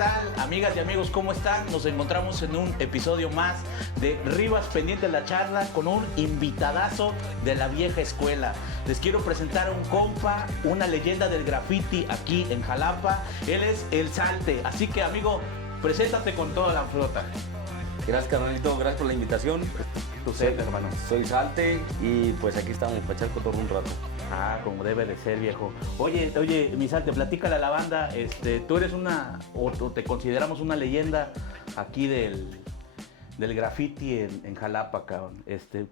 tal? Amigas y amigos, ¿cómo están? Nos encontramos en un episodio más de Rivas Pendiente de la Charla con un invitadazo de la vieja escuela. Les quiero presentar a un compa, una leyenda del graffiti aquí en Jalapa. Él es El Salte. Así que, amigo, preséntate con toda la flota. Gracias, carnalito, gracias por la invitación. Tu set, hermano. Soy Salte y pues aquí estamos para echar cotorreo un rato. Ah, como debe de ser, viejo. Oye, mi Salte, platícale a la banda, tú eres o te consideramos una leyenda aquí del graffiti en Jalapa, cabrón.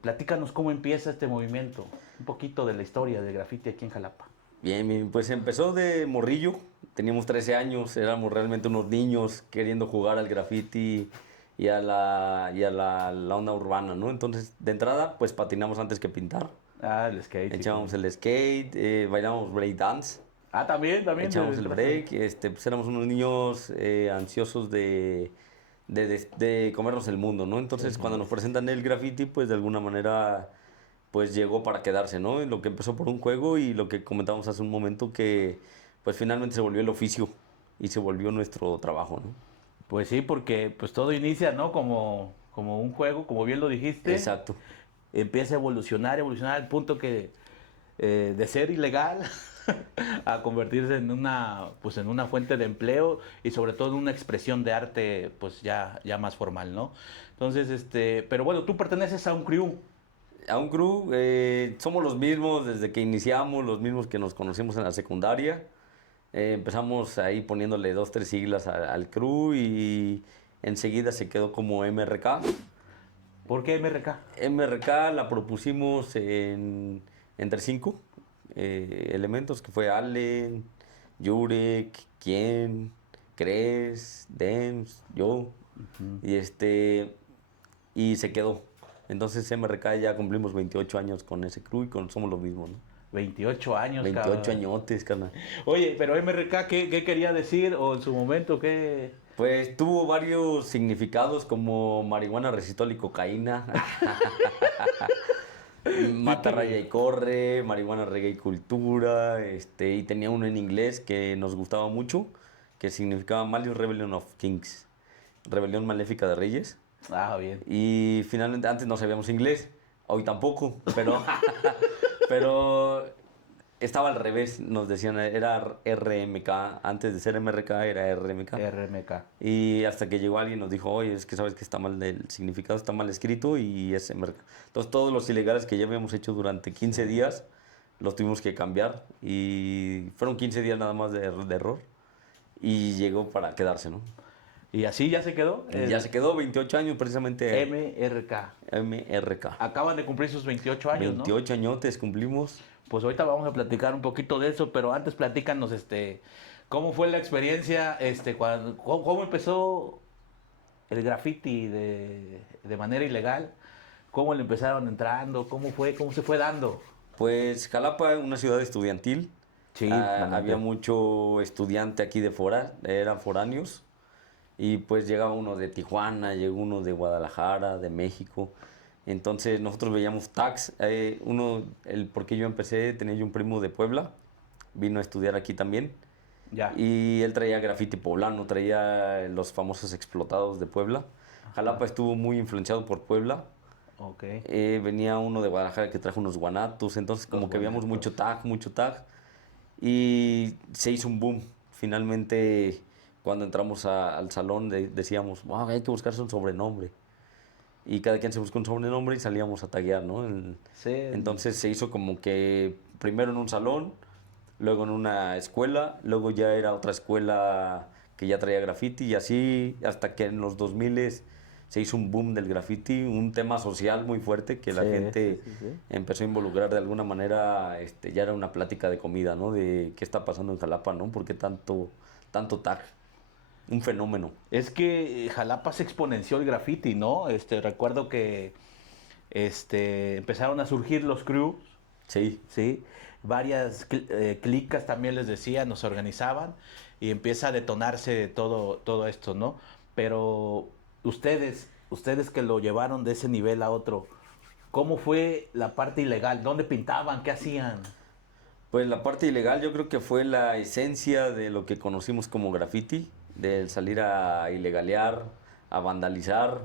Platícanos cómo empieza este movimiento, un poquito de la historia del graffiti aquí en Jalapa. Bien, pues empezó de morrillo, teníamos 13 años, éramos realmente unos niños queriendo jugar al graffiti y a la onda urbana, ¿no? Entonces, de entrada, pues patinamos antes que pintar. Ah, el skate. Echábamos Sí. el skate, bailábamos breakdance. Ah, también. Echábamos el break, pues éramos unos niños ansiosos de comernos el mundo, ¿no? Entonces, cuando nos presentan el graffiti, pues de alguna manera, pues llegó para quedarse, ¿no? Lo que empezó por un juego y lo que comentábamos hace un momento que, pues finalmente se volvió el oficio y se volvió nuestro trabajo, ¿no? Pues sí, porque pues todo inicia, ¿no? Como un juego, como bien lo dijiste. Exacto. Empieza a evolucionar al punto que de ser ilegal a convertirse en una fuente de empleo y sobre todo en una expresión de arte pues ya más formal, ¿no? Entonces, pero bueno, tú perteneces a un crew. A un crew, somos los mismos desde que iniciamos, los mismos que nos conocimos en la secundaria. Empezamos ahí poniéndole 2, 3 siglas al crew y enseguida se quedó como MRK. ¿Por qué MRK? MRK la propusimos entre 5 elementos, que fue Allen, Jurek, Kien, Cres, Dems, yo, y se quedó. Entonces MRK ya cumplimos 28 años con ese crew y somos lo mismo, ¿no? 28 años, 28 cabrón. añotes, carnal. Oye, pero MRK, ¿qué quería decir? O en su momento, ¿qué? Pues tuvo varios significados como marihuana, resistol y cocaína. Mata, raya y corre, marihuana, reggae y cultura. Y tenía uno en inglés que nos gustaba mucho, que significaba Malleus Rebellion of Kings, rebelión maléfica de reyes. Ah, bien. Y finalmente, antes no sabíamos inglés, hoy tampoco, pero estaba al revés, nos decían, era RMK, antes de ser MRK era RMK. RMK. Y hasta que llegó alguien y nos dijo, oye, es que sabes que está mal, el significado está mal escrito y es MRK. Entonces todos los ilegales que ya habíamos hecho durante 15 días, los tuvimos que cambiar y fueron 15 días nada más de error y llegó para quedarse, ¿no? ¿Y así ya se quedó? Ya se quedó 28 años precisamente. MRK. Acaban de cumplir sus 28 años, 28 añotes cumplimos. Pues ahorita vamos a platicar un poquito de eso, pero antes platícanos, ¿cómo fue la experiencia, cómo empezó el graffiti de manera ilegal? ¿Cómo le empezaron entrando? ¿Cómo se fue dando? Pues Jalapa, una ciudad estudiantil. Sí, había mucho estudiante aquí de fuera, eran foráneos. Y pues llegaba uno de Tijuana, llegó uno de Guadalajara, de México. Entonces nosotros veíamos tags. Porque yo empecé, tenía yo un primo de Puebla, vino a estudiar aquí también. Ya. Y él traía graffiti poblano, traía los famosos explotados de Puebla. Jalapa estuvo muy influenciado por Puebla. Okay. Venía uno de Guadalajara que trajo unos guanatos, entonces como que veíamos mucho tag. Y se hizo un boom. Finalmente, cuando entramos al salón decíamos, wow, hay que buscarse un sobrenombre. Y cada quien se buscó un sobrenombre y salíamos a taguear, ¿no? Sí. Entonces se hizo como que primero en un salón, luego en una escuela, luego ya era otra escuela que ya traía graffiti y así hasta que en los 2000 se hizo un boom del graffiti, un tema social muy fuerte que la gente empezó a involucrar de alguna manera. Ya era una plática de comida, ¿no? De qué está pasando en Jalapa, ¿no? ¿Por qué tanto tag? Un fenómeno. Es que Jalapa se exponenció el graffiti, ¿no? Recuerdo que empezaron a surgir los crews. Sí. Sí. Varias clicas también les decía, nos organizaban y empieza a detonarse todo esto, ¿no? Pero ustedes que lo llevaron de ese nivel a otro, ¿cómo fue la parte ilegal? ¿Dónde pintaban? ¿Qué hacían? Pues la parte ilegal yo creo que fue la esencia de lo que conocimos como graffiti. del salir a ilegalear, a vandalizar.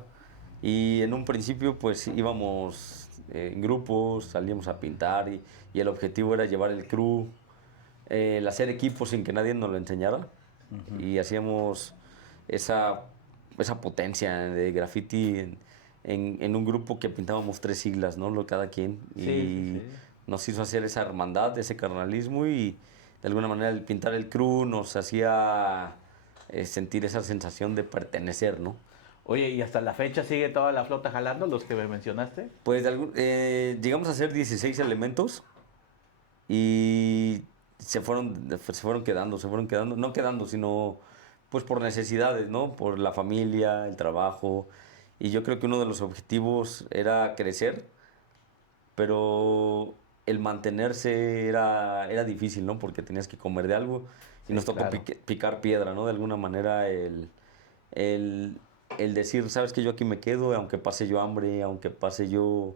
Y en un principio pues íbamos en grupos, salíamos a pintar y el objetivo era llevar el crew, el hacer equipo sin que nadie nos lo enseñara. Y hacíamos esa, esa potencia de graffiti en un grupo que pintábamos 3 siglas, ¿no? Cada quien. Sí, Y sí, sí. nos hizo hacer esa hermandad, ese carnalismo y de alguna manera el pintar el crew nos hacía sentir esa sensación de pertenecer, ¿no? Oye, ¿y hasta la fecha sigue toda la flota jalando, los que me mencionaste? Pues llegamos a hacer 16 elementos y se fueron quedando, no quedando, sino pues por necesidades, ¿no? Por la familia, el trabajo. Y yo creo que uno de los objetivos era crecer, pero el mantenerse era difícil, ¿no? Porque tenías que comer de algo y Sí, nos tocó claro. picar piedra, ¿no? De alguna manera el, el decir, sabes que yo aquí me quedo, aunque pase yo hambre, aunque pase yo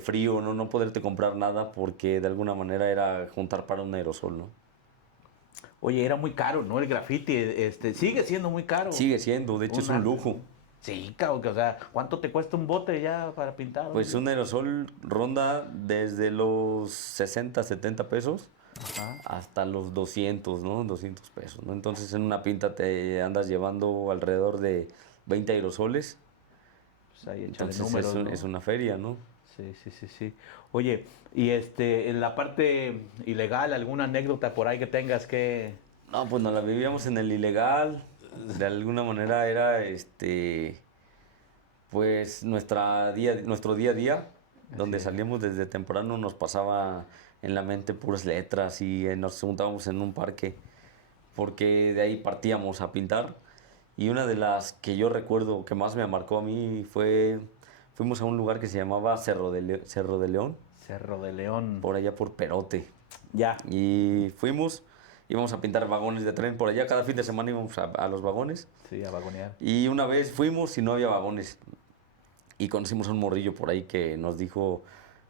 frío, ¿no? No poderte comprar nada porque de alguna manera era juntar para un aerosol, ¿no? Oye, era muy caro, ¿no? El graffiti, sigue siendo muy caro. Sigue siendo, de hecho es un Una... lujo. Sí, cabrón, que, o sea, ¿cuánto te cuesta un bote ya para pintar? Pues Oye? un aerosol ronda desde los 60, 70 pesos Ajá. hasta los 200, ¿no? 200 pesos, ¿no? Entonces en una pinta te andas llevando alrededor de 20 aerosoles, Pues ahí échale entonces números, ¿no? es una feria, ¿no? Sí, sí, sí, sí. Oye, y en la parte ilegal, ¿alguna anécdota por ahí que tengas que... No, pues nos la vivíamos en el ilegal, de alguna manera era pues nuestro día a día, donde Así es. salíamos desde temprano nos pasaba en la mente puras letras y nos juntábamos en un parque, porque de ahí partíamos a pintar. Y una de las que yo recuerdo que más me marcó a mí fuimos a un lugar que se llamaba Cerro de León, Cerro de León. por allá por Perote. Ya. Y íbamos a pintar vagones de tren por allá, cada fin de semana íbamos a los vagones. Sí, a vagonear. Y una vez fuimos y no había vagones. Y conocimos a un morrillo por ahí que nos dijo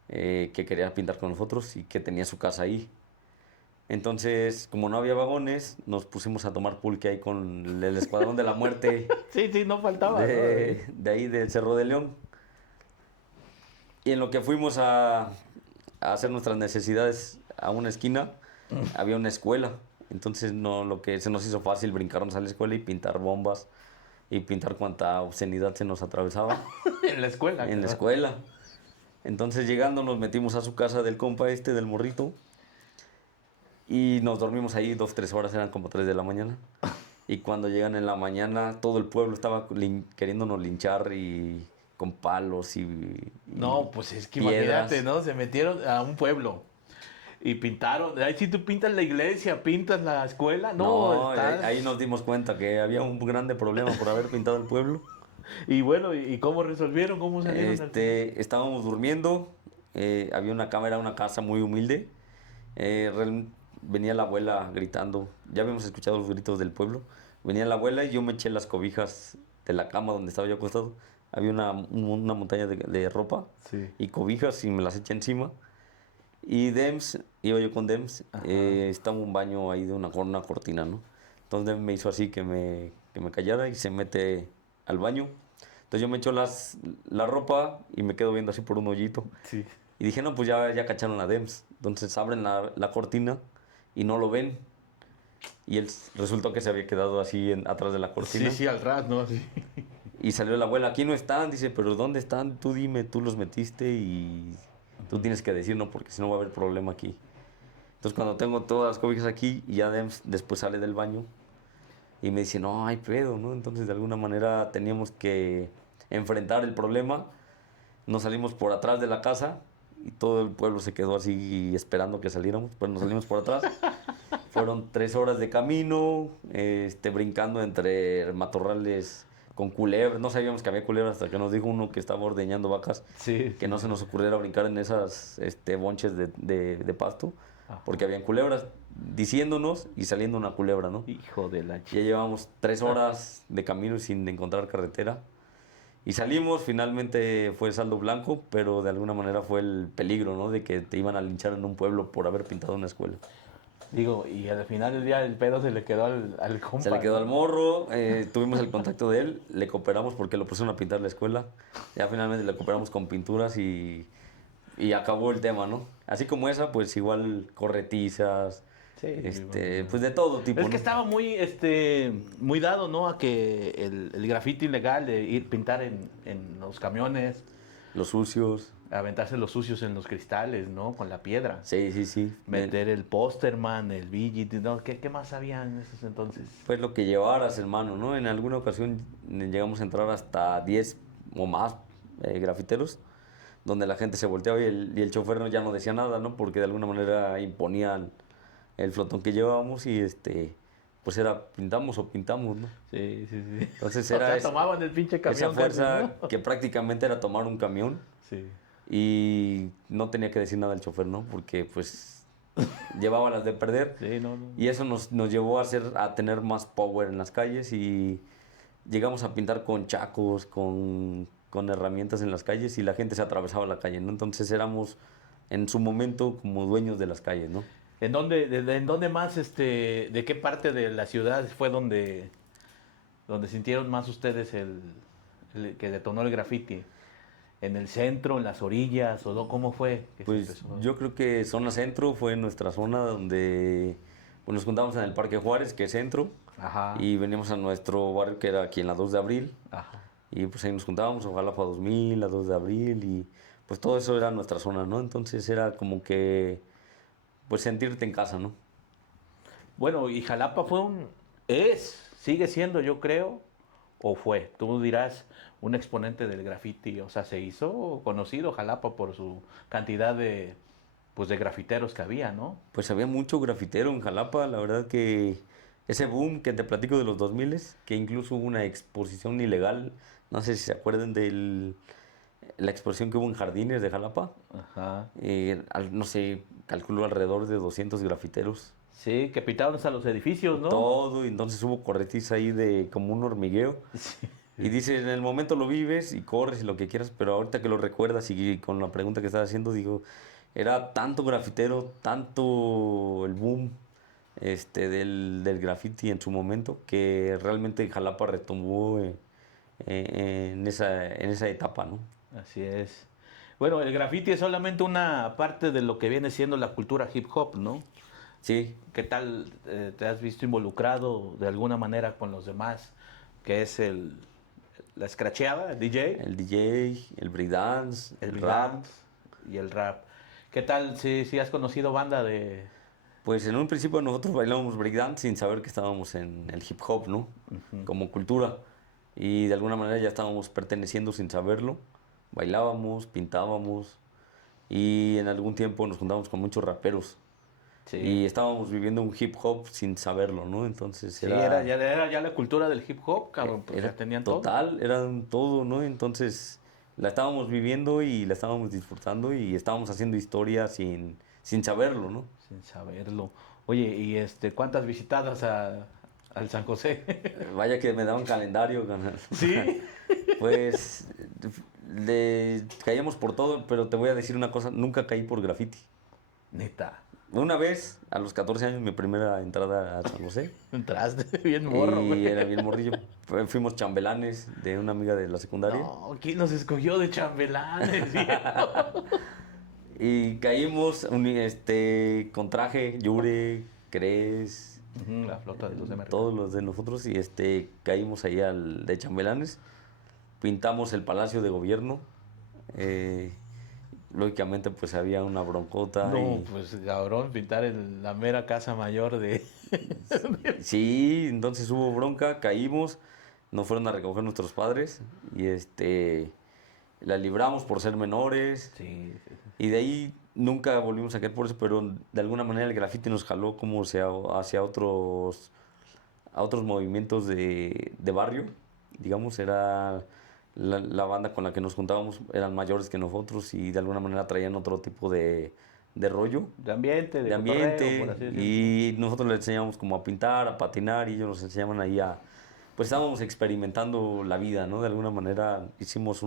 que quería pintar con nosotros y que tenía su casa ahí. Entonces, como no había vagones, nos pusimos a tomar pulque ahí con el Escuadrón de la Muerte Sí, sí, no faltaba, ¿no? de ahí del Cerro de León. Y en lo que fuimos a hacer nuestras necesidades a una esquina, había una escuela. Entonces, no, lo que se nos hizo fácil brincarnos a la escuela y pintar bombas y pintar cuanta obscenidad se nos atravesaba En la escuela. en la claro. escuela. Entonces, llegando, nos metimos a su casa del compa del morrito, y nos dormimos ahí 2, 3 horas, eran como 3 de la mañana. Y cuando llegan en la mañana, todo el pueblo estaba queriéndonos linchar y con palos y No, pues es que piedras. imagínate, ¿no? Se metieron a un pueblo y pintaron. Ahí sí tú pintas la iglesia, pintas la escuela. No, No, estás... ahí nos dimos cuenta que había un grande problema por haber pintado el pueblo. Y bueno, ¿y cómo resolvieron? ¿Cómo salieron? Estábamos durmiendo, había una casa muy humilde. Venía la abuela gritando, ya habíamos escuchado los gritos del pueblo. Venía la abuela y yo me eché las cobijas de la cama donde estaba yo acostado. Había una montaña de ropa Sí. y cobijas y me las eché encima. Y iba yo con Dems, Ajá. estaba un baño ahí de una cortina, ¿no? Entonces Dems me hizo así que me callara y se mete al baño. Entonces yo me echo la ropa y me quedo viendo así por un hoyito. Sí. Y dije, no, pues ya cacharon a Dems. Entonces abren la cortina y no lo ven. Y él resultó que se había quedado así atrás de la cortina. Sí, sí, al ras, ¿no? Sí. Y salió la abuela, aquí no están. Dice, pero ¿dónde están? Tú dime, tú los metiste y tú tienes que decir, no, porque si no va a haber problema aquí. Entonces cuando tengo todas las cobijas aquí y ya Dems después sale del baño y me dice, no, hay pedo, ¿no? Entonces de alguna manera teníamos que enfrentar el problema. Nos salimos por atrás de la casa y todo el pueblo se quedó así esperando que saliéramos, pero nos salimos por atrás. Fueron 3 horas de camino, brincando entre matorrales con culebras. No sabíamos que había culebras hasta que nos dijo uno que estaba ordeñando vacas Sí. que no se nos ocurriera brincar en esas bonches de pasto, Ajá. porque habían culebras diciéndonos y saliendo una culebra, ¿no? Hijo de la Ya llevamos 3 horas de camino sin encontrar carretera. Y salimos, finalmente fue saldo blanco, pero de alguna manera fue el peligro, ¿no? De que te iban a linchar en un pueblo por haber pintado una escuela. Digo, y al final del día el pedo se le quedó al compa. Se le quedó ¿no? al morro, tuvimos el contacto de él, le cooperamos porque lo pusieron a pintar la escuela. Ya finalmente le cooperamos con pinturas y acabó el tema, ¿no? Así como esa, pues igual corretizas, Sí, pues de todo tipo, es que ¿no? estaba muy dado, ¿no? A que el grafiti ilegal de ir pintar en los camiones, Los sucios. aventarse los sucios en los cristales, ¿no? Con la piedra. Sí, sí, sí. Meter el Posterman, el Vigit, ¿no? ¿Qué más había en esos entonces? Pues lo que llevaras, hermano, ¿no? En alguna ocasión llegamos a entrar hasta 10 o más grafiteros, donde la gente se volteaba y el chofer ya no decía nada, ¿no? Porque de alguna manera imponían el flotón que llevábamos y pues era pintamos o pintamos, ¿no? Sí, sí, sí. Entonces O era sea, tomaban el pinche camión. esa fuerza casi, ¿no? que prácticamente era tomar un camión Sí. y no tenía que decir nada el chofer, ¿no? Porque pues llevaba las de perder. Sí, no. Y eso nos llevó a tener más power en las calles y llegamos a pintar con chacos, con herramientas en las calles y la gente se atravesaba la calle, ¿no? Entonces éramos en su momento como dueños de las calles, ¿no? ¿En dónde más, de qué parte de la ciudad fue donde sintieron más ustedes el que detonó el graffiti? ¿En el centro, en las orillas, o cómo fue que se Pues empezó? yo creo que zona centro fue nuestra zona donde pues, nos juntamos en el Parque Juárez, que es centro, Ajá, y veníamos a nuestro barrio que era aquí en la 2 de abril, ajá. y pues ahí nos juntábamos, ojalá para 2000, la 2 de abril, y pues todo eso era nuestra zona, ¿no? Entonces era como que pues sentirte en casa, ¿no? Bueno, y Jalapa sigue siendo, yo creo, o fue, tú dirás, un exponente del graffiti, o sea, se hizo conocido Jalapa por su cantidad pues de grafiteros que había, ¿no? Pues había mucho grafitero en Jalapa, la verdad que ese boom que te platico de los 2000, que incluso hubo una exposición ilegal, no sé si se acuerdan de la exposición que hubo en Jardines de Jalapa, Ajá. no sé, calculo alrededor de 200 grafiteros, Sí, que pintaron hasta los edificios, ¿no? todo, y entonces hubo corretiza ahí de como un hormigueo, y dice, en el momento lo vives y corres y lo que quieras, pero ahorita que lo recuerdas y con la pregunta que estás haciendo, digo, era tanto grafitero, tanto el boom del graffiti en su momento, que realmente Jalapa retomó en esa etapa, ¿no? Así es. Bueno, el graffiti es solamente una parte de lo que viene siendo la cultura hip hop, ¿no? Sí, ¿Qué tal te has visto involucrado de alguna manera con los demás? Que es la scratcheada, el DJ, el DJ, el breakdance, el el rap. breakdance y el rap. ¿Qué tal si has conocido banda de... Pues en un principio nosotros bailábamos breakdance sin saber que estábamos en el hip hop, ¿no? Como cultura. Y de alguna manera ya estábamos perteneciendo sin saberlo. Bailábamos, pintábamos y en algún tiempo nos juntábamos con muchos raperos. Sí, Y estábamos viviendo un hip hop sin saberlo, ¿no? Entonces sí era ya la cultura del hip hop, cabrón, pues era ya tenían todo. total, eran todo, ¿no? Entonces la estábamos viviendo y la estábamos disfrutando y estábamos haciendo historia sin saberlo, ¿no? Sin saberlo. Oye, ¿y cuántas visitadas al San José? Vaya que me da un calendario, carnal. ¿Sí? Pues caíamos por todo, pero te voy a decir una cosa, nunca caí por graffiti. Neta. Una vez, a los 14 años, mi primera entrada a San José. Entraste bien morro, Y güey. era bien morrillo. Fuimos chambelanes de una amiga de la secundaria. No, ¿quién nos escogió de chambelanes, viejo? Y caímos con traje, Yure, Cres, Ujú, la flota de los de mercado. todos los de nosotros. Y caímos ahí de chambelanes. Pintamos el Palacio de Gobierno. Lógicamente, pues había una broncota. No, pues cabrón, pintar en la mera casa mayor de... Sí, entonces hubo bronca, caímos. Nos fueron a recoger nuestros padres. Y la libramos por ser menores. Sí, sí, sí. Y de ahí nunca volvimos a caer por eso, pero de alguna manera el graffiti nos jaló como hacia a otros movimientos de barrio. Digamos, era la banda con la que nos juntábamos, eran mayores que nosotros y de alguna manera traían otro tipo de rollo, De ambiente, de cotorreo, ambiente. por así decirlo. Y nosotros les enseñábamos como a pintar, a patinar y ellos nos enseñaban ahí pues estábamos experimentando la vida, ¿no? De alguna manera hicimos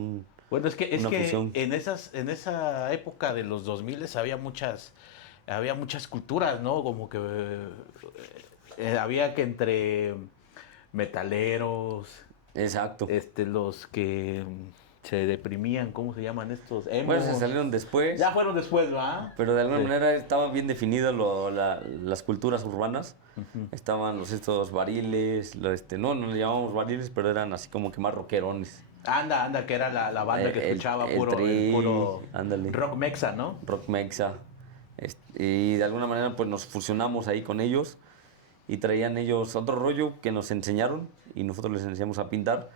Bueno, es que una fusión. en esa época de los 2000 había había muchas culturas, ¿no? Como que había que entre metaleros, Exacto. los que se deprimían, ¿cómo se llaman estos? Bueno, se Emos. salieron después, Ya fueron después, ¿va? pero de alguna Sí. manera estaban bien definidas las culturas urbanas. Estaban estos variles, no le llamamos variles, pero eran así como que más rockerones. Anda, que era la banda que escuchaba El puro, el Tri, puro ándale, rock mexa, ¿no? rock mexa. Y de alguna manera pues nos fusionamos ahí con ellos y traían ellos otro rollo que nos enseñaron y nosotros les enseñamos a pintar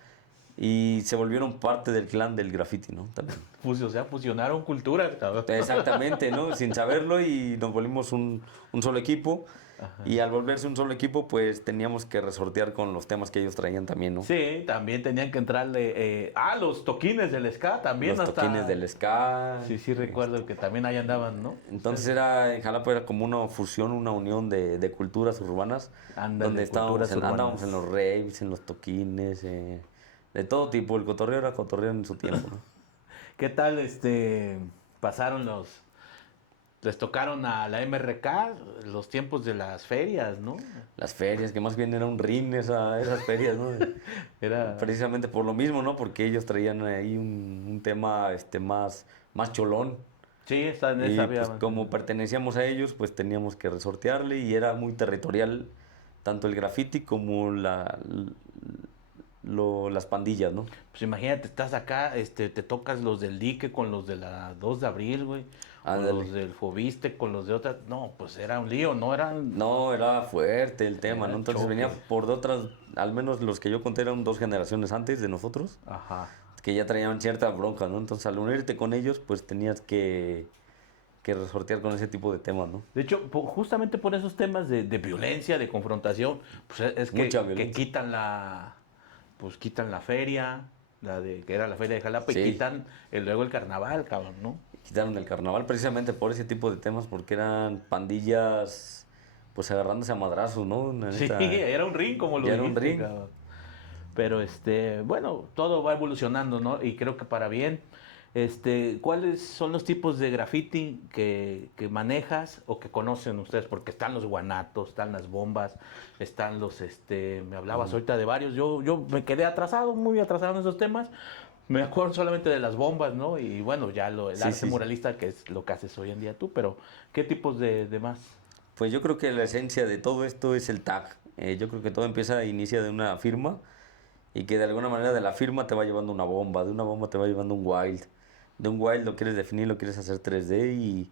y se volvieron parte del clan del graffiti, ¿no? También. O sea, fusionaron culturas, cabrón. Exactamente, ¿no? Sin saberlo y nos volvimos un solo equipo. Y al volverse un solo equipo, pues teníamos que resortear con los temas que ellos traían también, ¿no? Sí, también tenían que entrarle. Los toquines del ska también. Los toquines del ska. Sí, recuerdo que también ahí andaban, ¿no? Entonces en Jalapa era como una fusión, una unión de culturas urbanas. Ándale, donde culturas andábamos urbanas. en los raves, en los toquines, de todo tipo. El cotorreo era cotorreo en su tiempo, ¿no? ¿Qué tal pasaron les tocaron a la MRK los tiempos de las ferias, ¿no? Las ferias, que más bien era un rin esas ferias, ¿no? Era Precisamente por lo mismo, ¿no? Porque ellos traían ahí un tema más cholón. Sí, en Y esa había. pues como pertenecíamos a ellos, pues teníamos que resortearle y era muy territorial tanto el graffiti como las pandillas, ¿no? Pues imagínate, estás acá, te tocas los del dique con los de la 2 de abril, güey. Con Ándale. los del Fobiste, con los de otras. No, pues era un lío, no eran. No, era fuerte el tema, Era ¿no? Entonces choque. venía por otras, al menos los que yo conté eran 2 generaciones antes de nosotros, Ajá. que ya traían cierta bronca, ¿no? Entonces al unirte con ellos, pues tenías que resortear con ese tipo de temas, ¿no? De hecho, justamente por esos temas de violencia, de confrontación, pues es Mucha que violencia. quitan la feria, que era la feria de Jalapa, Sí. y quitan luego el carnaval, cabrón, ¿no? Quitaron el carnaval precisamente por ese tipo de temas, porque eran pandillas, pues agarrándose a madrazos, ¿no? La Sí, neta, era un ring, como lo ya era un dijiste, ring. cabrón. Pero bueno, todo va evolucionando, ¿no? Y creo que para bien. ¿Cuáles son los tipos de graffiti que manejas o que conocen ustedes? Porque están los guanatos, están las bombas, están me hablabas ahorita de varios. Yo me quedé atrasado, muy atrasado en esos temas. Me acuerdo solamente de las bombas, ¿no? Y bueno, ya el Sí, arte sí. muralista, que es lo que haces hoy en día tú, pero ¿qué tipos de más? Pues yo creo que la esencia de todo esto es el tag. Yo creo que todo inicia de una firma y que de alguna manera de la firma te va llevando una bomba, de una bomba te va llevando un wild. De un wild lo quieres definir, lo quieres hacer 3D y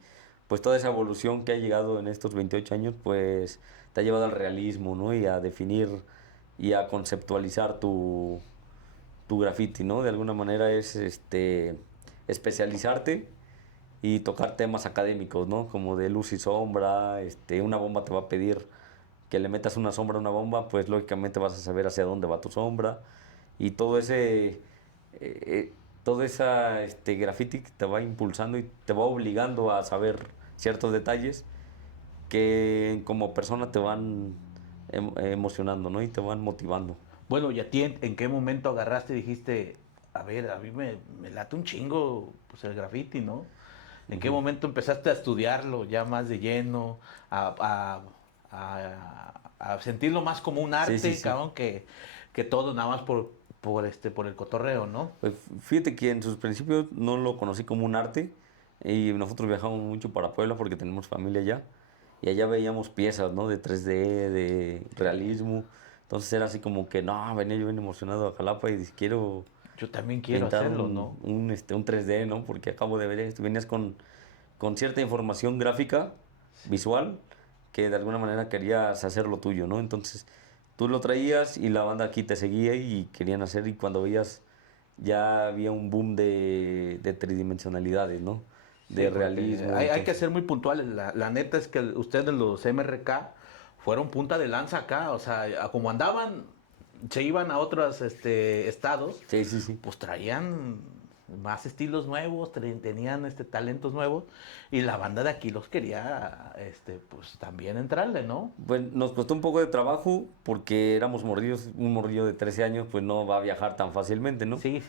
pues toda esa evolución que ha llegado en estos 28 años pues te ha llevado al realismo, ¿no? Y a definir y a conceptualizar tu graffiti, ¿no? De alguna manera es especializarte y tocar temas académicos, ¿no? Como de luz y sombra, una bomba te va a pedir que le metas una sombra a una bomba, pues lógicamente vas a saber hacia dónde va tu sombra y todo esa graffiti que te va impulsando y te va obligando a saber ciertos detalles que como persona te van emocionando, ¿no? Y te van motivando. Bueno, ¿y a ti en qué momento agarraste y dijiste, a ver, a mí me late un chingo pues, el graffiti, ¿no? ¿En qué momento empezaste a estudiarlo ya más de lleno, a sentirlo más como un arte, Sí, sí. cabrón, que todo nada más por el cotorreo, ¿no? Pues fíjate que en sus principios no lo conocí como un arte y nosotros viajamos mucho para Puebla porque tenemos familia allá y allá veíamos piezas, ¿no? De 3D, de realismo. Entonces era así como que, no, venía yo bien emocionado a Jalapa y dije, quiero Yo también quiero pintar hacerlo, ¿no? un 3D, ¿no? Porque acabo de ver esto. Venías con cierta información gráfica, visual, que de alguna manera querías hacer lo tuyo, ¿no? Entonces tú lo traías y la banda aquí te seguía y querían hacer y cuando veías ya había un boom de tridimensionalidades, ¿no? De Sí, porque realismo. hay que ser muy puntuales. La neta es que ustedes los MRK fueron punta de lanza acá. O sea, como andaban, se iban a otros estados, Sí, sí, sí. pues traían más estilos nuevos, tenían talentos nuevos. Y la banda de aquí los quería pues también entrarle, ¿no? Pues nos costó un poco de trabajo porque éramos morrillos, un morrillo de 13 años pues no va a viajar tan fácilmente, ¿no? Sí.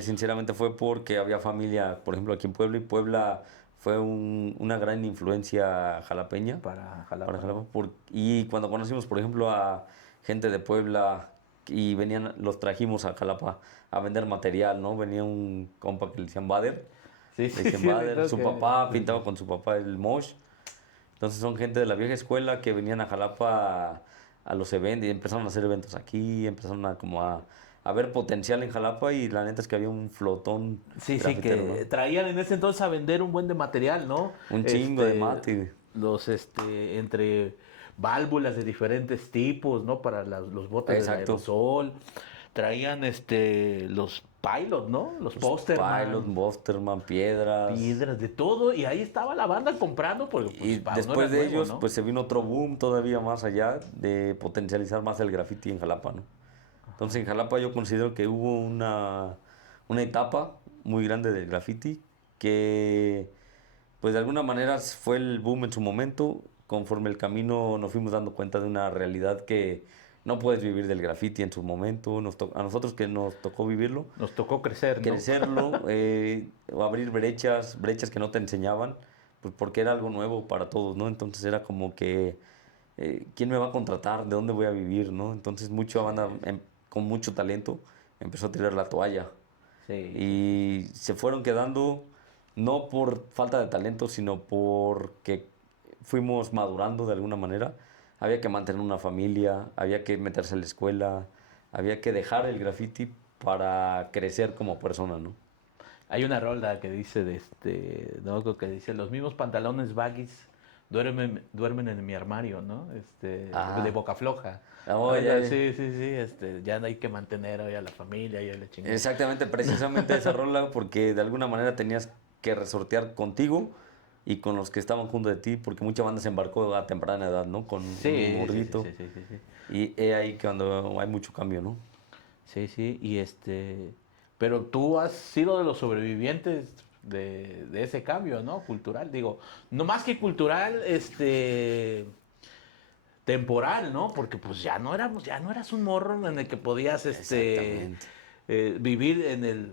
Sinceramente fue porque había familia, por ejemplo, aquí en Puebla y Puebla fue una gran influencia jalapeña. Para Jalapa. Para Jalapa, y cuando conocimos, por ejemplo, a gente de Puebla y los trajimos a Jalapa a vender material, ¿no? Venía un compa que le decían Bader. Sí, Le sí, decían sí, Bader. Su papá sí. pintaba con su papá el Mosh. Entonces son gente de la vieja escuela que venían a Jalapa a los eventos y empezaron a hacer eventos aquí, empezaron a ver potencial en Jalapa y la neta es que había un flotón Sí, grafitero, que ¿no? traían en ese entonces a vender un buen de material, ¿no? Un chingo de mate. Entre válvulas de diferentes tipos, ¿no? Para los botes del Exacto. aerosol. Traían los Pilot, ¿no? Los Pilot, Posterman, Bosterman, piedras. piedras, de todo. Y ahí estaba la banda comprando, porque pues, Y para uno después era de nuevo, ellos, ¿no? pues se vino otro boom todavía más allá de potencializar más el graffiti en Jalapa, ¿no? Entonces en Jalapa yo considero que hubo una etapa muy grande del graffiti que pues de alguna manera fue el boom en su momento. Conforme el camino nos fuimos dando cuenta de una realidad que no puedes vivir del graffiti en su momento. A nosotros que nos tocó vivirlo, Nos tocó crecer, ¿no? crecerlo, o abrir brechas que no te enseñaban, pues porque era algo nuevo para todos, ¿no? Entonces era como que, ¿quién me va a contratar? ¿De dónde voy a vivir? ¿No? Entonces mucha banda con mucho talento empezó a tirar la toalla Sí, sí. y se fueron quedando no por falta de talento, sino porque fuimos madurando de alguna manera. Había que mantener una familia, había que meterse a la escuela, había que dejar el graffiti para crecer como persona, ¿no? Hay una rola que dice no, creo que dice, los mismos pantalones baggies duermen en mi armario, ¿no? De Ah, Boca Floja. oh, ya, ya. Sí, sí, sí, ya no hay que mantener hoy a la familia y a la chingada. Exactamente, precisamente esa rola, porque de alguna manera tenías que resortear contigo y con los que estaban junto de ti, porque mucha banda se embarcó a temprana edad, ¿no? Con un Sí, sí, sí, morrito. sí, sí, sí, sí. Y es ahí que cuando hay mucho cambio, ¿no? Sí, sí, pero tú has sido de los sobrevivientes de ese cambio, ¿no? Cultural, digo, no más que cultural, temporal, ¿no? Porque pues ya no eras un morro en el que podías, Exactamente. vivir en el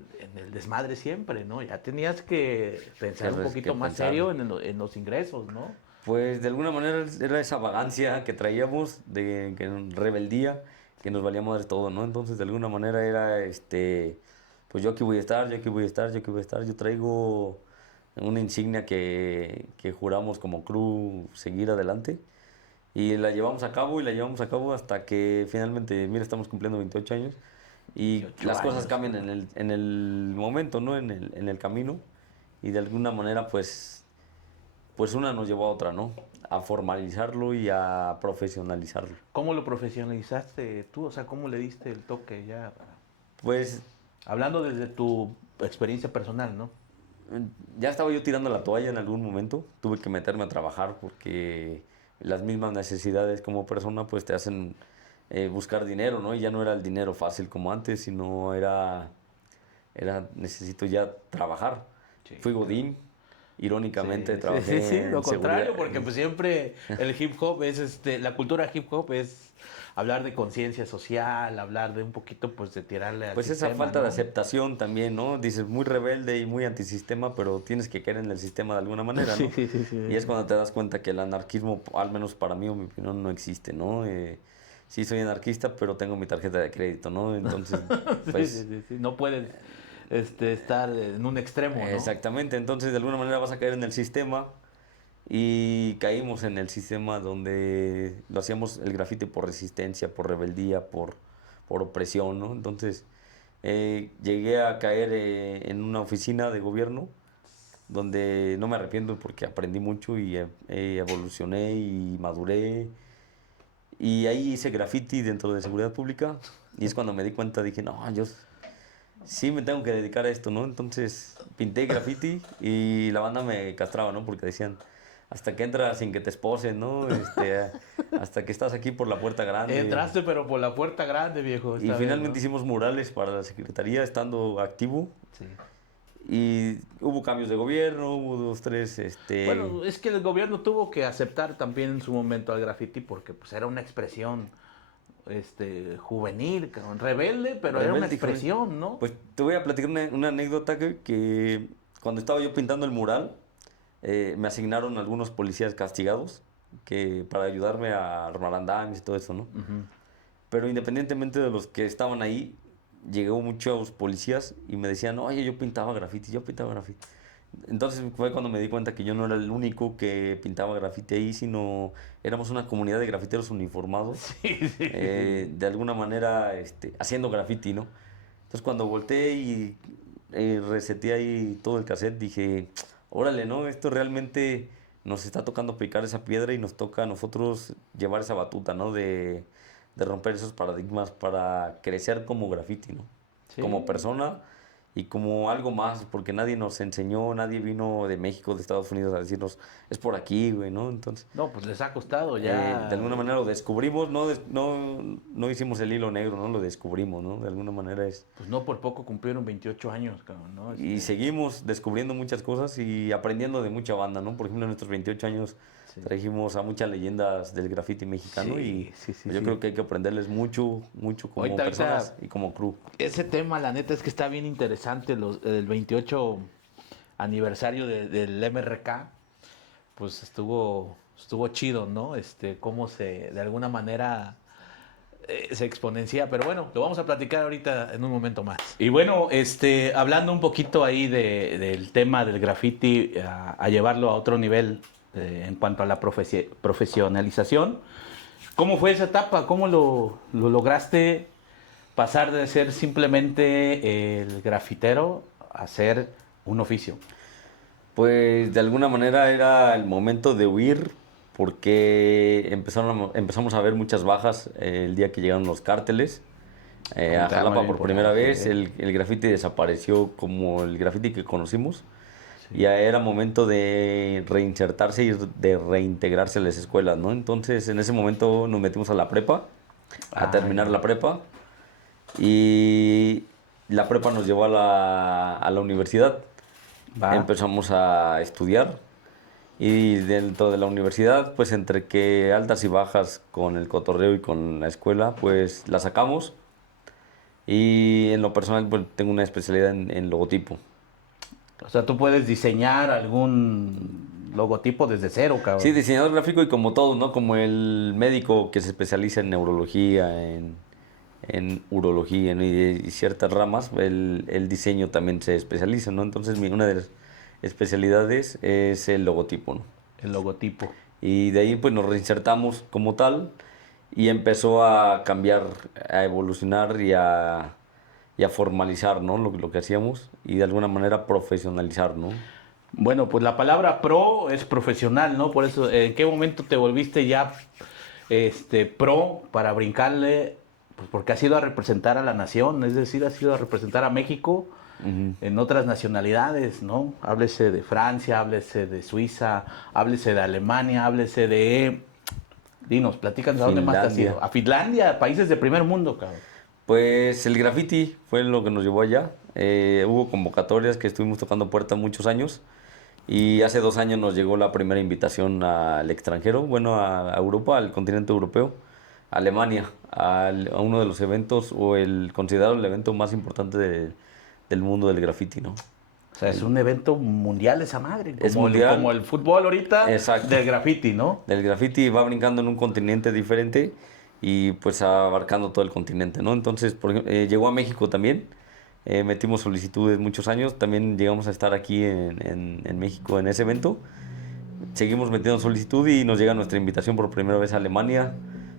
desmadre siempre, ¿no? Ya tenías que pensar un poquito Que más pensar. serio en los ingresos, ¿no? Pues de alguna manera era esa vagancia que traíamos, rebeldía, que nos valía madre todo, ¿no? Entonces de alguna manera era, pues yo aquí voy a estar, yo aquí voy a estar, yo aquí voy a estar. Yo traigo una insignia que juramos como crew seguir adelante y la llevamos a cabo y la llevamos a cabo hasta que finalmente, mira, estamos cumpliendo 28 años y 18 las cosas años, cambian en el momento, ¿no? En el camino y de alguna manera pues una nos llevó a otra, ¿no? A formalizarlo y a profesionalizarlo. ¿Cómo lo profesionalizaste tú? O sea, ¿cómo le diste el toque ya? Pues Hablando desde tu experiencia personal, ¿no? ya estaba yo tirando la toalla en algún momento, tuve que meterme a trabajar porque las mismas necesidades como persona pues te hacen buscar dinero, ¿no? Y ya no era el dinero fácil como antes, sino necesito ya trabajar. Sí, Fui godín, irónicamente sí, sí, sí, trabajé lo en seguridad. contrario, porque pues siempre el hip hop la cultura hip hop es hablar de conciencia social, hablar de un poquito pues de tirarle al Pues esa sistema, falta de ¿no? aceptación también, ¿no? Dices, muy rebelde y muy antisistema, pero tienes que caer en el sistema de alguna manera, Sí, ¿no? sí, sí, sí. Y es cuando te das cuenta que el anarquismo, al menos para mí o mi opinión, no existe, ¿no? Sí soy anarquista, pero tengo mi tarjeta de crédito, ¿no? Entonces, Sí, pues, sí, sí, sí. No puedes estar en un extremo, ¿no? exactamente. Entonces, de alguna manera vas a caer en el sistema y caímos en el sistema donde lo hacíamos el grafite por resistencia, por rebeldía, por opresión, ¿no? Entonces, llegué a caer en una oficina de gobierno donde no me arrepiento porque aprendí mucho y evolucioné y maduré. Y ahí hice graffiti dentro de seguridad pública y es cuando me di cuenta, dije, no, yo sí me tengo que dedicar a esto, ¿no? Entonces pinté graffiti y la banda me castraba, ¿no? Porque decían, hasta que entras sin que te esposen, ¿no? Hasta que estás aquí por la puerta grande. Entraste pero por la puerta grande, viejo. Y esta finalmente vez, ¿no? hicimos murales para la secretaría estando activo. Sí. Y hubo cambios de gobierno, hubo dos, tres, Bueno, es que el gobierno tuvo que aceptar también en su momento al graffiti porque pues era una expresión juvenil, cabrón, rebelde, pero era una rebelde y joven. expresión, ¿no? Pues te voy a platicar una anécdota que cuando estaba yo pintando el mural, me asignaron algunos policías castigados para ayudarme a armar andames y todo eso, ¿no? Ujú. Pero independientemente de los que estaban ahí, llegó muchos policías y me decían, oye, yo pintaba graffiti, yo pintaba graffiti. Entonces fue cuando me di cuenta que yo no era el único que pintaba graffiti ahí, sino éramos una comunidad de grafiteros uniformados, Sí, sí, sí. de alguna manera haciendo graffiti, ¿no? Entonces cuando volteé y reseteé ahí todo el cassette, dije, órale, ¿no? Esto realmente nos está tocando picar esa piedra y nos toca a nosotros llevar esa batuta, ¿no? De romper esos paradigmas para crecer como graffiti, ¿no? Sí. Como persona y como algo más, porque nadie nos enseñó, nadie vino de México, de Estados Unidos a decirnos, es por aquí, güey, ¿no? Entonces, No, pues les ha costado ya. de alguna manera lo descubrimos, no hicimos el hilo negro, ¿no? Lo descubrimos, ¿no? De alguna manera es... Pues no por poco cumplieron 28 años, cabrón, ¿no? Y seguimos descubriendo muchas cosas y aprendiendo de mucha banda, ¿no? Por ejemplo, en nuestros 28 años Sí. trajimos a muchas leyendas del graffiti mexicano Sí, y sí, sí, yo sí. creo que hay que aprenderles mucho, mucho como Ahorita- personas y como crew. Ese tema, la neta, es que está bien interesante. El 28 aniversario del MRK, pues estuvo chido, ¿no? Cómo de alguna manera se exponencia. Pero bueno, lo vamos a platicar ahorita en un momento más. Y bueno, hablando un poquito ahí del tema del graffiti, a llevarlo a otro nivel en cuanto a la profesionalización. ¿Cómo fue esa etapa? ¿Cómo lo lograste pasar de ser simplemente el grafitero a ser un oficio? Pues de alguna manera era el momento de huir porque empezamos a ver muchas bajas el día que llegaron los cárteles. Un A tema Jalapa bien por primera importante, vez el graffiti desapareció como el graffiti que conocimos. Sí. Ya era momento de reinsertarse y de reintegrarse a las escuelas, ¿no? Entonces, en ese momento nos metimos a la prepa, a terminar ya. la prepa, y la prepa nos llevó a la universidad. Va. Empezamos a estudiar, y dentro de la universidad, pues entre que altas y bajas con el cotorreo y con la escuela, pues la sacamos. Y en lo personal, pues tengo una especialidad en logotipo. O sea, tú puedes diseñar algún logotipo desde cero, cabrón. Sí, diseñador gráfico y como todo, ¿no? Como el médico que se especializa en neurología, en urología, ¿no? Y ciertas ramas, el diseño también se especializa, ¿no? Entonces una de las especialidades es el logotipo, ¿no? El logotipo. Y de ahí pues nos reinsertamos como tal y empezó a cambiar, a evolucionar y a formalizar, ¿no? Lo que hacíamos y de alguna manera profesionalizar, ¿no? Bueno, pues la palabra pro es profesional, ¿no? Por eso, ¿en qué momento te volviste ya pro para brincarle? Pues porque has ido a representar a la nación, es decir, has ido a representar a México en otras nacionalidades, ¿no? Háblese de Francia, háblese de Suiza, háblese de Alemania, háblese de... Dinos, platícanos, ¿a dónde más te has Finlandia. ido? A Finlandia, países de primer mundo, cabrón. Pues el graffiti fue lo que nos llevó allá. Hubo convocatorias que estuvimos tocando puertas muchos años y hace 2 años nos llegó la primera invitación al extranjero, bueno, a Europa, al continente europeo, a Alemania, a uno de los eventos o considerado el evento más importante del mundo del graffiti, ¿no? O sea, es un evento mundial esa madre. Es Como mundial. como el fútbol ahorita Exacto. del graffiti, ¿no? El graffiti va brincando en un continente diferente y pues abarcando todo el continente, ¿no? Entonces, por ejemplo, llegó a México también, metimos solicitudes muchos años, también llegamos a estar aquí en México en ese evento, seguimos metiendo solicitud y nos llega nuestra invitación por primera vez a Alemania,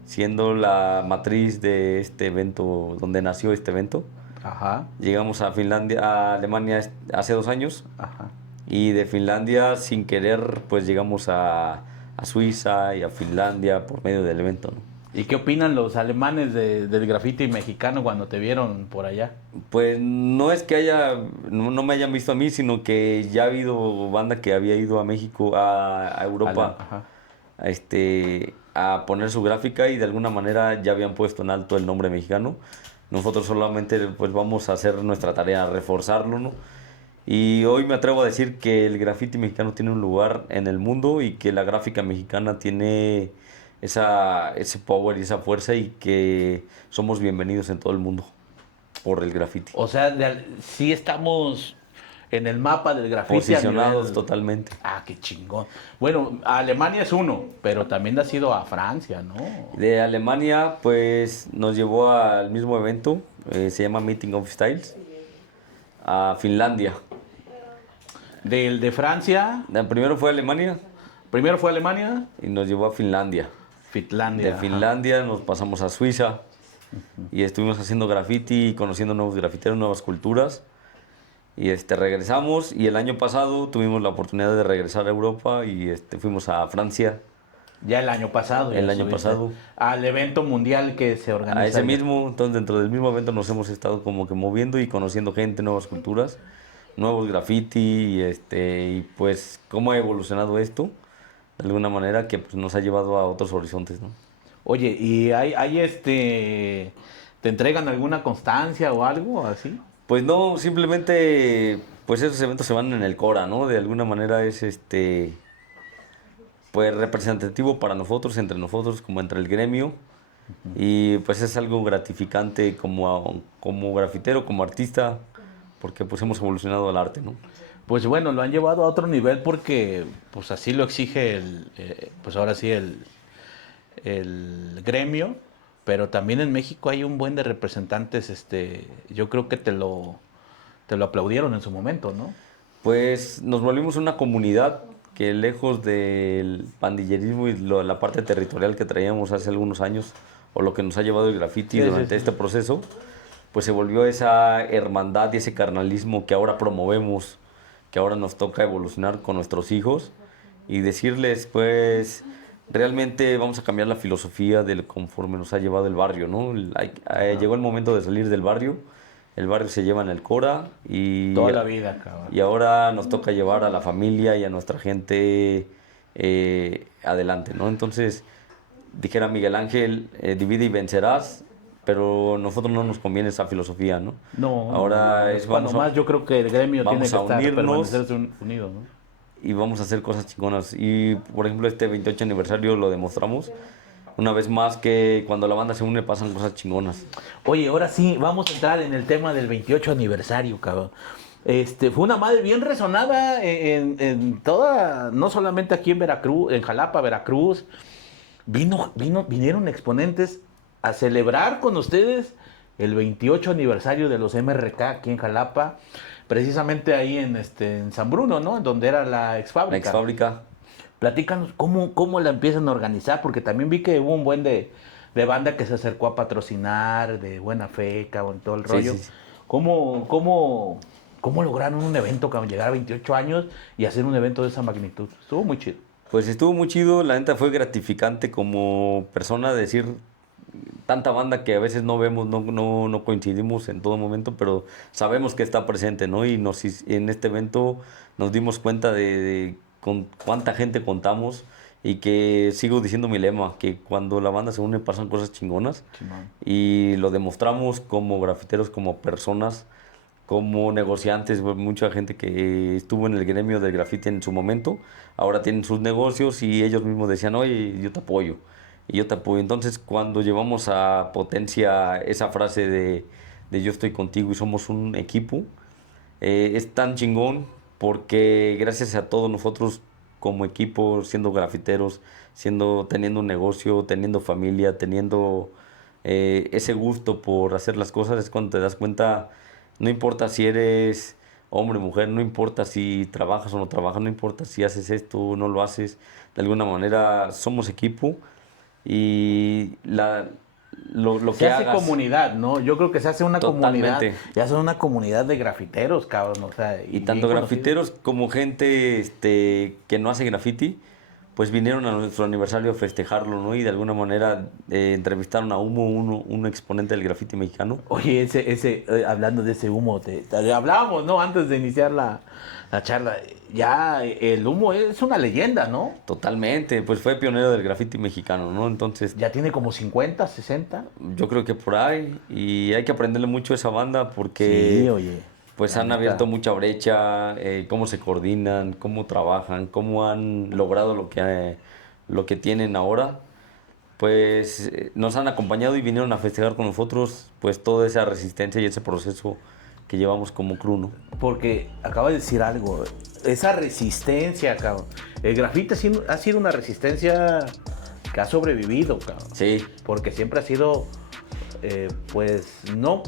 siendo la matriz de este evento, donde nació este evento. Ajá, Llegamos a Finlandia, a Alemania hace 2 años. ajá. Y de Finlandia, sin querer, pues llegamos a Suiza y a Finlandia por medio del evento, ¿no? ¿Y qué opinan los alemanes del graffiti mexicano cuando te vieron por allá? Pues no es que no me hayan visto a mí, sino que ya ha habido banda que había ido a México, a Europa, Ajá. a poner su gráfica y de alguna manera ya habían puesto en alto el nombre mexicano. Nosotros solamente pues vamos a hacer nuestra tarea, reforzarlo, ¿no? Y hoy me atrevo a decir que el graffiti mexicano tiene un lugar en el mundo y que la gráfica mexicana tiene ese power y esa fuerza y que somos bienvenidos en todo el mundo por el graffiti. O sea, sí estamos en el mapa del grafiti. Posicionados totalmente. Ah, qué chingón. Bueno, Alemania es uno, pero también has ido a Francia, ¿no? De Alemania, pues nos llevó al mismo evento, se llama Meeting of Styles, a Finlandia. Del de Francia, Primero fue Alemania primero fue Alemania, y nos llevó a Finlandia. Finlandia. De ajá. Finlandia nos pasamos a Suiza y estuvimos haciendo graffiti y conociendo nuevos grafiteros, nuevas culturas. Y regresamos y el año pasado tuvimos la oportunidad de regresar a Europa y fuimos a Francia. Ya el año pasado. El ya año subiste pasado. Al evento mundial que se organiza. A ese allá. mismo, entonces dentro del mismo evento nos hemos estado como que moviendo y conociendo gente, nuevas culturas, nuevos graffiti y pues cómo ha evolucionado esto de alguna manera que pues, nos ha llevado a otros horizontes, ¿no? Oye, ¿y te entregan alguna constancia o algo así? Pues no, simplemente pues esos eventos se van en el Cora, ¿no? De alguna manera es pues representativo para nosotros, entre nosotros, como entre el gremio. Y pues es algo gratificante como grafitero, como artista, porque pues hemos evolucionado al arte, ¿no? Pues bueno, lo han llevado a otro nivel porque pues así lo exige pues ahora sí el gremio, pero también en México hay un buen de representantes, yo creo que te lo aplaudieron en su momento, ¿no? Pues nos volvimos una comunidad que lejos del pandillerismo y la parte territorial que traíamos hace algunos años, o lo que nos ha llevado el graffiti Sí, durante sí, sí. este proceso, pues se volvió esa hermandad y ese carnalismo que ahora promovemos, que ahora nos toca evolucionar con nuestros hijos y decirles, pues, realmente vamos a cambiar la filosofía del conforme nos ha llevado el barrio, ¿no? Llegó el momento de salir del barrio, el barrio se lleva en el Cora Toda la vida, cabrón. y ahora nos toca llevar a la familia y a nuestra gente adelante, ¿no? Entonces, dijera Miguel Ángel, divide y vencerás, pero a nosotros no nos conviene esa filosofía, ¿no? No, Ahora no, es cuando vamos a, más yo creo que el gremio tiene vamos que a estar, unirnos permanecerse unido, ¿no? y vamos a hacer cosas chingonas. Y, por ejemplo, este 28 aniversario lo demostramos una vez más que cuando la banda se une pasan cosas chingonas. Oye, ahora sí, vamos a entrar en el tema del 28 aniversario, cabrón. Fue una madre bien resonada en toda, no solamente aquí en Veracruz, en Jalapa, Veracruz. Vinieron exponentes a celebrar con ustedes el 28 aniversario de los MRK aquí en Jalapa, precisamente ahí en San Bruno, ¿no? En donde era la ex La fábrica. ex fábrica. Platícanos cómo la empiezan a organizar, porque también vi que hubo un buen de banda que se acercó a patrocinar, de buena fe, cabrón, todo el Sí, rollo. sí, sí. ¿Cómo lograron un evento, cabrón, llegar a 28 años y hacer un evento de esa magnitud? Estuvo muy chido. Pues estuvo muy chido, la neta fue gratificante como persona decir tanta banda que a veces no vemos, no coincidimos en todo momento, pero sabemos que está presente, ¿no? Y en este evento nos dimos cuenta de con cuánta gente contamos y que sigo diciendo mi lema, que cuando la banda se une pasan cosas chingonas Simón. y lo demostramos como grafiteros, como personas, como negociantes, mucha gente que estuvo en el gremio del grafiti en su momento, ahora tienen sus negocios y ellos mismos decían, oye, yo te apoyo, y yo te apoyo. Entonces, cuando llevamos a potencia esa frase de yo estoy contigo y somos un equipo, es tan chingón porque gracias a todos nosotros como equipo, siendo grafiteros, teniendo un negocio, teniendo familia, teniendo ese gusto por hacer las cosas, es cuando te das cuenta. No importa si eres hombre o mujer, no importa si trabajas o no trabajas, no importa si haces esto o no lo haces. De alguna manera somos equipo y lo Se que hace hagas. comunidad, ¿no? Yo creo que se hace una comunidad. Totalmente. Ya son una comunidad de grafiteros, cabrón. O sea, Y tanto bien grafiteros como gente que no hace graffiti, pues vinieron a nuestro aniversario a festejarlo, ¿no? Y de alguna manera entrevistaron a Humo, un exponente del graffiti mexicano. Oye, hablando de ese humo, hablábamos, ¿no? Antes de iniciar la charla. Ya el humo es una leyenda, ¿no? Totalmente, pues fue pionero del graffiti mexicano, ¿no? Entonces, Ya tiene como 50, 60. yo creo que por ahí, y hay que aprenderle mucho a esa banda porque Sí, oye. pues la han neta. abierto mucha brecha, cómo se coordinan, cómo trabajan, cómo han logrado lo que tienen ahora. Pues nos han acompañado y vinieron a festejar con nosotros pues toda esa resistencia y ese proceso llevamos como crew, ¿no? Porque acaba de decir algo, esa resistencia, cabrón. El grafiti ha sido una resistencia que ha sobrevivido, cabrón. Sí. Porque siempre ha sido, pues, no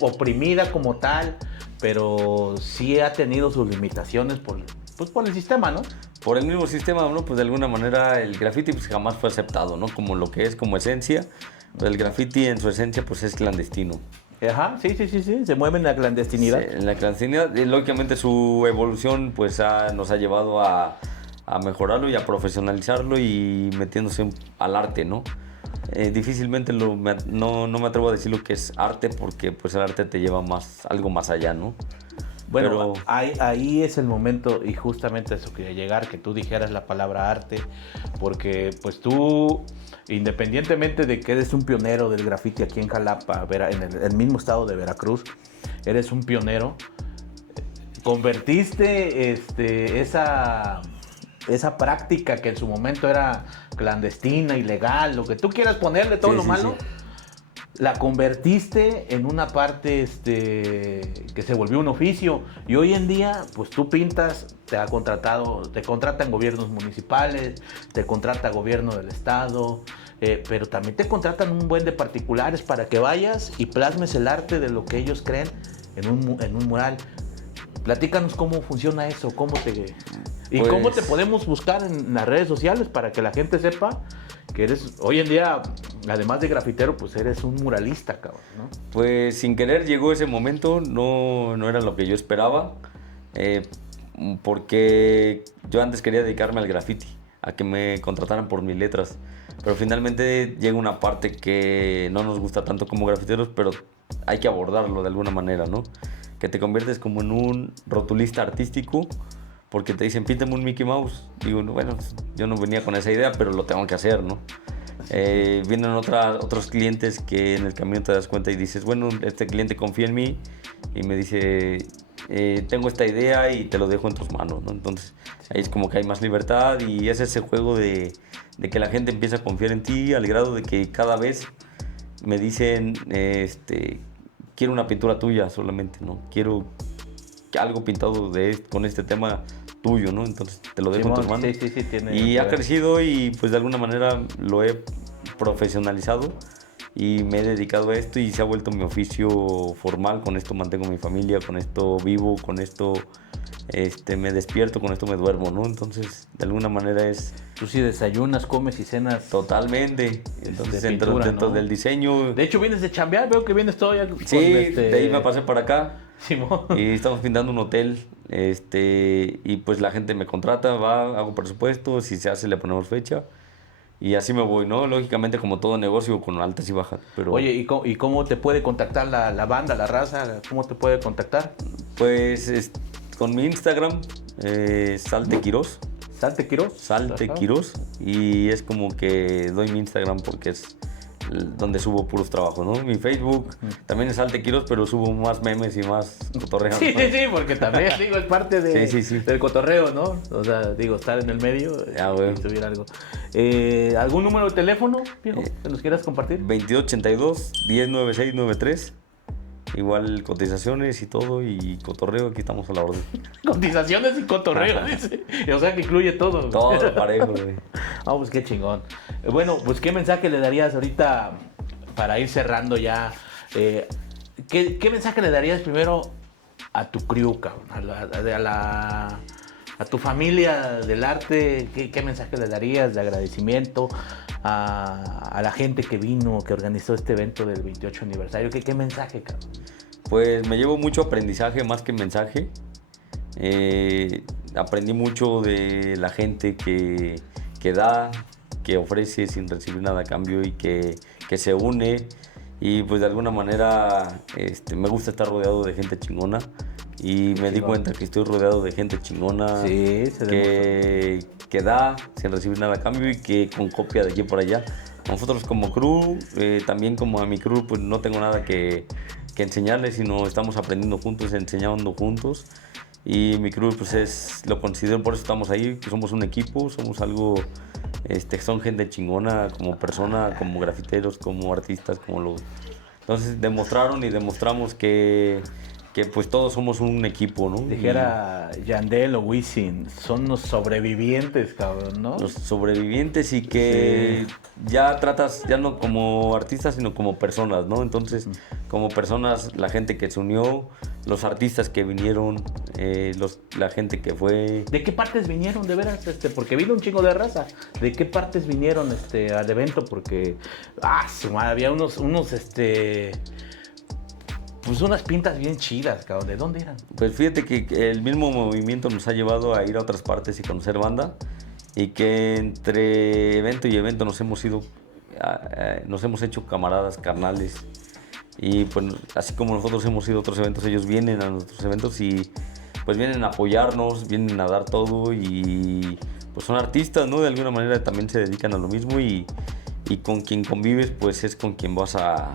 oprimida como tal, pero sí ha tenido sus limitaciones por el sistema, ¿no? Por el mismo sistema, ¿no? Pues de alguna manera el graffiti pues jamás fue aceptado, ¿no? Como lo que es, como esencia. Pues el graffiti en su esencia pues es clandestino. Ajá, sí, se mueve en la clandestinidad. Sí, en la clandestinidad. Y lógicamente su evolución pues nos ha llevado a mejorarlo y a profesionalizarlo y metiéndose al arte, ¿no? Difícilmente no me atrevo a decir lo que es arte porque pues el arte te lleva algo más allá, ¿no? Bueno, ahí es el momento y justamente eso quería llegar, que tú dijeras la palabra arte, porque pues tú, independientemente de que eres un pionero del graffiti aquí en Jalapa, en el mismo estado de Veracruz, eres un pionero, convertiste esa práctica que en su momento era clandestina, ilegal, lo que tú quieras ponerle, todo lo malo. Sí. La convertiste en una parte que se volvió un oficio y hoy en día pues tú pintas, te contratan gobiernos municipales, te contrata gobierno del estado, pero también te contratan un buen de particulares para que vayas y plasmes el arte de lo que ellos creen en un mural. Platícanos cómo funciona eso, cómo te podemos buscar en las redes sociales para que la gente sepa que eres, hoy en día, además de grafitero, pues eres un muralista, cabrón, ¿no? Pues sin querer llegó ese momento, no era lo que yo esperaba, porque yo antes quería dedicarme al graffiti, a que me contrataran por mis letras, pero finalmente llega una parte que no nos gusta tanto como grafiteros, pero hay que abordarlo de alguna manera, ¿no? Que te conviertes como en un rotulista artístico, porque te dicen, píntame un Mickey Mouse. Digo, bueno, yo no venía con esa idea, pero lo tengo que hacer, ¿no? Vienen otros clientes que en el camino te das cuenta y dices, bueno, este cliente confía en mí y me dice, tengo esta idea y te lo dejo en tus manos, ¿no? Entonces, ahí es como que hay más libertad y es ese juego de que la gente empieza a confiar en ti al grado de que cada vez me dicen, quiero una pintura tuya solamente, ¿no? Quiero algo pintado con este tema tuyo, ¿no? Entonces te lo dejo en tus manos. Sí, tiene. Y ha crecido y pues de alguna manera lo he profesionalizado y me he dedicado a esto y se ha vuelto mi oficio formal. Con esto mantengo mi familia, con esto vivo, con esto me despierto, con esto me duermo, ¿no? Entonces de alguna manera es... Tú sí desayunas, comes y cenas. Totalmente. Entonces pintura, dentro ¿no? del diseño... De hecho vienes de chambear, veo que vienes todo ya con Sí, de ahí me pasé para acá. Simón. Y estamos pintando un hotel, y pues la gente me contrata, hago presupuesto, si se hace le ponemos fecha y así me voy, ¿no? Lógicamente como todo negocio con altas y bajas, pero... Oye, ¿y cómo te puede contactar la banda, la raza? ¿Cómo te puede contactar? Pues con mi Instagram, Salte Quirós. ¿Salte Quirós? Salte Quirós, y es como que doy mi Instagram porque es donde subo puros trabajos, ¿no? Mi Facebook también es Salte Quirós, pero subo más memes y más cotorreo. Sí, porque también, es parte del cotorreo, ¿no? O sea, estar en el medio y subir algo. ¿Algún número de teléfono, viejo, que nos quieras compartir? 2282-109693. Igual cotizaciones y todo, y cotorreo, aquí estamos a la orden. Cotizaciones y cotorreo, dice. O sea que incluye todo. Todo parejo, güey. Pues qué chingón. Bueno, pues qué mensaje le darías ahorita para ir cerrando ya. ¿Qué mensaje le darías primero a tu crew, cabrón? A tu familia del arte, ¿qué mensaje le darías de agradecimiento a la gente que vino, que organizó este evento del 28 aniversario? ¿Qué mensaje, cabrón? Pues me llevo mucho aprendizaje más que mensaje. Aprendí mucho de la gente que da, que ofrece sin recibir nada a cambio y que se une. Y pues de alguna manera me gusta estar rodeado de gente chingona. Y me di cuenta que estoy rodeado de gente chingona, que da sin recibir nada a cambio y que con copia de aquí por allá. Nosotros como crew, también como a mi crew, pues no tengo nada que enseñarles, sino estamos aprendiendo juntos, enseñando juntos. Y mi crew pues lo considero, por eso estamos ahí, que somos un equipo, somos algo, son gente chingona como persona, como grafiteros, como artistas, Entonces demostraron y demostramos que que pues todos somos un equipo, ¿no? Dijera Yandel o Wisin, son los sobrevivientes, cabrón, ¿no? Los sobrevivientes y que ya tratas, ya no como artistas, sino como personas, ¿no? Entonces, como personas, la gente que se unió, los artistas que vinieron, la gente que fue... ¿De qué partes vinieron, de veras? Porque vino un chingo de raza. ¿De qué partes vinieron al evento? Porque, su madre, había unos pues unas pintas bien chidas, cabrón. ¿De dónde eran? Pues fíjate que el mismo movimiento nos ha llevado a ir a otras partes y conocer banda, y que entre evento y evento nos hemos hecho camaradas, carnales, y pues así como nosotros hemos ido a otros eventos, ellos vienen a nuestros eventos y pues vienen a apoyarnos, vienen a dar todo, y pues son artistas, ¿no? De alguna manera también se dedican a lo mismo, y con quien convives pues es con quien vas a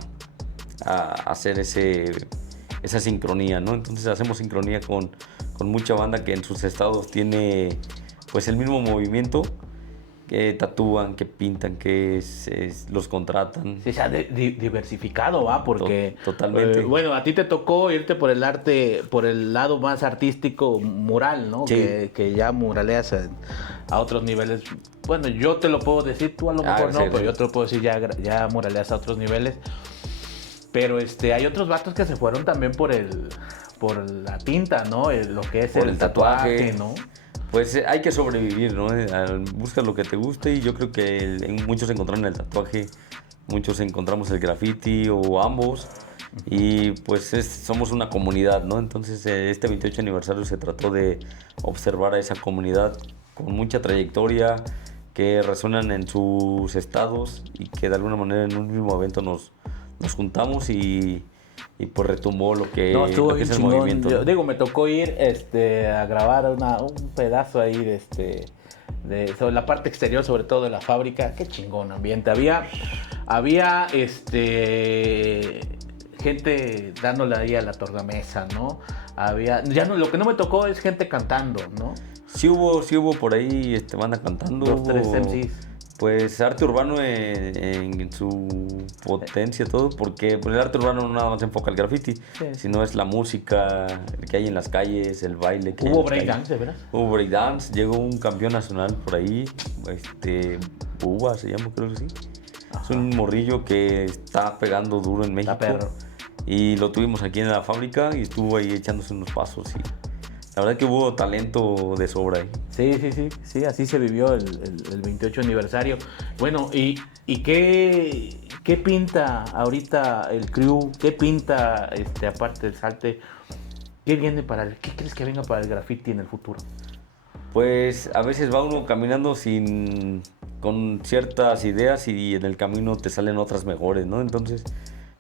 hacer esa sincronía, ¿no? Entonces hacemos sincronía con mucha banda que en sus estados tiene pues el mismo movimiento, que tatúan, que pintan, que los contratan. Sí, se ha diversificado, ¿va? Porque totalmente. Bueno, a ti te tocó irte por el arte, por el lado más artístico, mural, ¿no? Sí. Que ya muraleas a otros niveles. Bueno, yo te lo puedo decir, tú a lo mejor no, sí, pero sí. yo te lo puedo decir, ya muraleas a otros niveles. Pero hay otros vatos que se fueron también por la tinta, ¿no? Lo que es Por el tatuaje, ¿no? Pues hay que sobrevivir, ¿no? Busca lo que te guste, y yo creo que muchos encontraron el tatuaje, muchos encontramos el graffiti o ambos, y pues somos una comunidad, ¿no? Entonces este 28 aniversario se trató de observar a esa comunidad con mucha trayectoria, que resuenan en sus estados, y que de alguna manera en un mismo evento nos juntamos y pues retumbó lo que es el movimiento. Yo, digo, me tocó ir a grabar un pedazo ahí sobre la parte exterior, sobre todo de la fábrica. Qué chingón ambiente. Había gente dándole ahí a la tornamesa, ¿no? Lo que no me tocó es gente cantando, ¿no? Sí hubo por ahí banda cantando. 2, 3 MCs. Pues arte urbano en su potencia, todo, porque pues, el arte urbano no nada más se enfoca al graffiti, sino es la música que hay en las calles, el baile. ¿Hubo breakdance, verdad? Hubo breakdance, llegó un campeón nacional por ahí, Buba se llama, creo que sí. Ajá. Es un morrillo que está pegando duro en México. Está perro. Y lo tuvimos aquí en la fábrica y estuvo ahí echándose unos pasos, y la verdad que hubo talento de sobra ahí. Sí, así se vivió el 28 aniversario. Bueno, ¿y qué pinta ahorita el crew? ¿Qué pinta, aparte del salte? ¿Qué crees que venga para el graffiti en el futuro? Pues a veces va uno caminando con ciertas ideas, y en el camino te salen otras mejores, ¿no? Entonces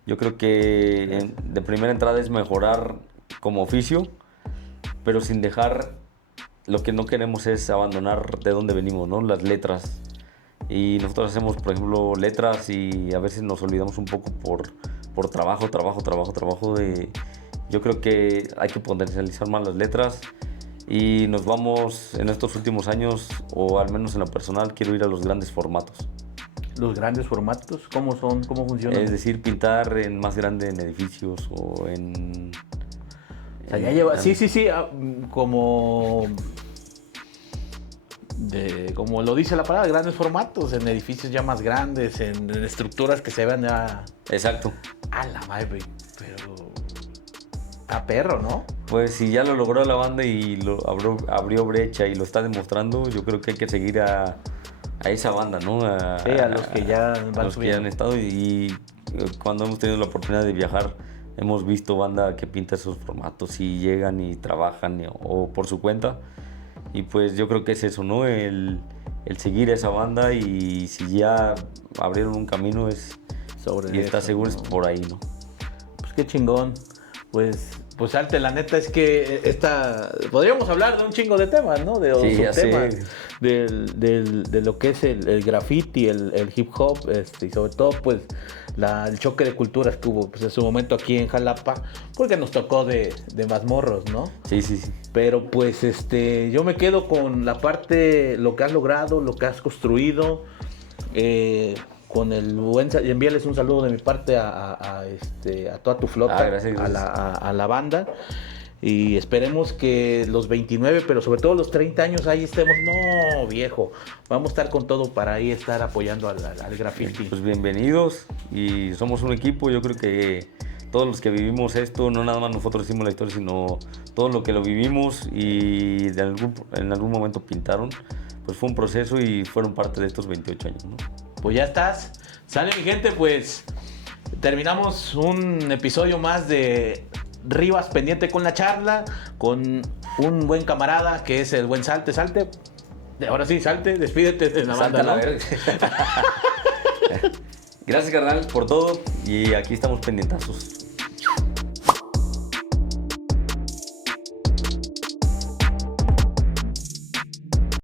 yo creo que de primera entrada es mejorar como oficio, pero sin dejar, lo que no queremos es abandonar de dónde venimos, ¿no? Las letras. Y nosotros hacemos, por ejemplo, letras, y a veces nos olvidamos un poco por trabajo. Yo creo que hay que potencializar más las letras, y nos vamos en estos últimos años, o al menos en lo personal, quiero ir a los grandes formatos. ¿Los grandes formatos? ¿Cómo son? ¿Cómo funcionan? Es decir, pintar en más grande en edificios o en... O sea, ya lleva, sí, como lo dice la palabra, grandes formatos, en edificios ya más grandes, en estructuras que se vean ya... Exacto. A la madre, pero... A perro, ¿no? Pues si ya lo logró la banda y lo abrió brecha y lo está demostrando, yo creo que hay que seguir a esa banda, ¿no? A los que ya van los que ya han estado, y cuando hemos tenido la oportunidad de viajar, hemos visto banda que pinta esos formatos y llegan y trabajan o por su cuenta, y pues yo creo que es eso, ¿no? El seguir a esa banda, y si ya abrieron un camino y está seguro, ¿no? Es por ahí, ¿no? Pues qué chingón. Pues Arte, la neta es que podríamos hablar de un chingo de temas, ¿no? De subtemas, de lo que es el graffiti, el hip hop, y sobre todo, pues, el choque de culturas que hubo pues, en su momento aquí en Jalapa, porque nos tocó de mazmorros, ¿no? Sí. Pero, pues, yo me quedo con la parte, lo que has logrado, lo que has construido. con el buen, y envíales un saludo de mi parte a toda tu flota, gracias. A la banda. Y esperemos que los 29, pero sobre todo los 30 años ahí estemos. No, viejo, vamos a estar con todo para ahí estar apoyando al graffiti. Pues bienvenidos, y somos un equipo. Yo creo que todos los que vivimos esto, no nada más nosotros hicimos la historia, sino todos los que lo vivimos y en algún momento pintaron, pues fue un proceso y fueron parte de estos 28 años, ¿no? Pues ya estás. Sale, mi gente, pues terminamos un episodio más de Rivas Pendiente con la charla, con un buen camarada que es el buen Salte. Ahora sí, Salte, despídete de la banda, ¿no? Gracias, carnal, por todo, y aquí estamos pendientazos.